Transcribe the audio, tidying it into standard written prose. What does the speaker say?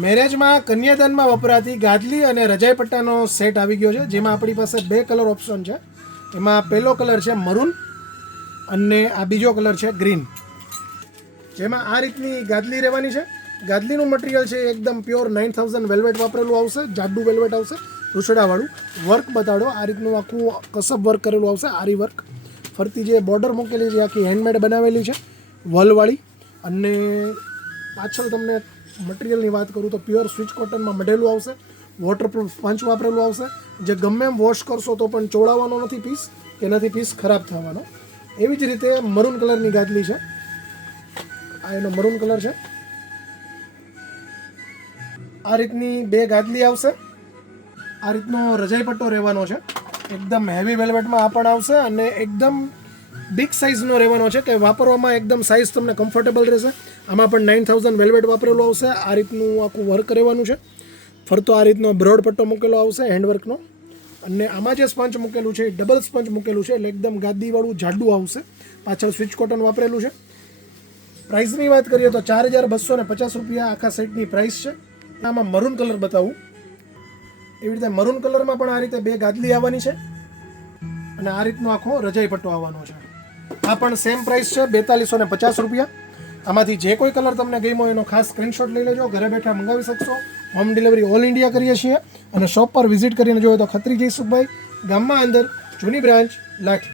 મેરેજમાં કન્યાદાનમાં વપરાતી ગાદલી અને રજાઈ પટ્ટાનો સેટ આવી ગયો છે, જેમાં આપણી પાસે 2 કલર ઓપ્શન છે. એમાં પહેલો કલર છે મરૂન અને આ બીજો કલર છે ગ્રીન. જેમાં આ રીતની ગાદલી રહેવાની છે. ગાદલીનું મટીરિયલ છે એકદમ પ્યોર 9000 વેલ્વેટ વાપરેલું આવશે, જાડું વેલ્વેટ આવશે, રૂસડાવાળું. વર્ક બતાડો, આ રીતનું આખું કસબ વર્ક કરેલું આવશે, આરી વર્ક. ફરતી જે બોર્ડર મૂકેલી છે આખી હેન્ડમેડ બનાવેલી છે, વલવાળી. અને પાછળ તમને મટીરિયલની વાત કરું તો પ્યોર સ્વિચ કોટનમાં મઢેલું આવશે, વોટરપ્રૂફ પંચ વાપરેલું આવશે, જે ગમે એમ વોશ કરશો તો પણ ચોળાવવાનો નથી પીસ, એનાથી પીસ ખરાબ થવાનો. એવી જ રીતે મરૂન કલરની ગાદલી છે, આ એનો મરૂન કલર છે. આ રીતની 2 ગાદલી આવશે. આ રીતનો રજાઈ પટ્ટો રહેવાનો છે, એકદમ હેવી વેલ્વેટમાં આ પણ આવશે અને એકદમ બિગ સાઇઝનો રહેવાનો છે કે વાપરવામાં એકદમ સાઇઝ તમને કમ્ફર્ટેબલ રહેશે. આમાં પણ 9000 વેલ્વેટ વાપરેલું આવશે. આ રીતનું આખું વર્ક રહેવાનું છે. ફરતો આ રીતનો બ્રોડ પટ્ટો મૂકેલો આવશે હેન્ડવર્કનો. અને આમાં જે સ્પંચ મૂકેલું છે એ ડબલ સ્પંચ મૂકેલું છે, એટલે એકદમ ગાદીવાળું જાડું આવશે. પાછળ સ્વિચ કોટન વાપરેલું છે. પ્રાઇસની વાત કરીએ તો 4250 રૂપિયા આખા સેટની પ્રાઇસ છે. આમાં મરૂન કલર બતાવું. એવી રીતે મરૂન કલરમાં પણ આ રીતે 2 ગાદલી આવવાની છે અને આ રીતનો આખો રજાઈ પટ્ટો આવવાનો છે. આ પણ સેમ પ્રાઇસ છે 4250 રૂપિયા. આમાંથી જે કોઈ કલર તમને ગમ્યો એનો ખાસ સ્ક્રીનશોટ લઈ લેજો, ઘરે બેઠા મંગાવી શકશો. હોમ ડિલિવરી ઓલ ઇન્ડિયા કરીએ છીએ અને શોપ પર વિઝિટ કરીને જોયો તો ખત્રી જયસુખભાઈ, ગામમાં અંદર, જૂની બ્રાન્ચ, લાઠી.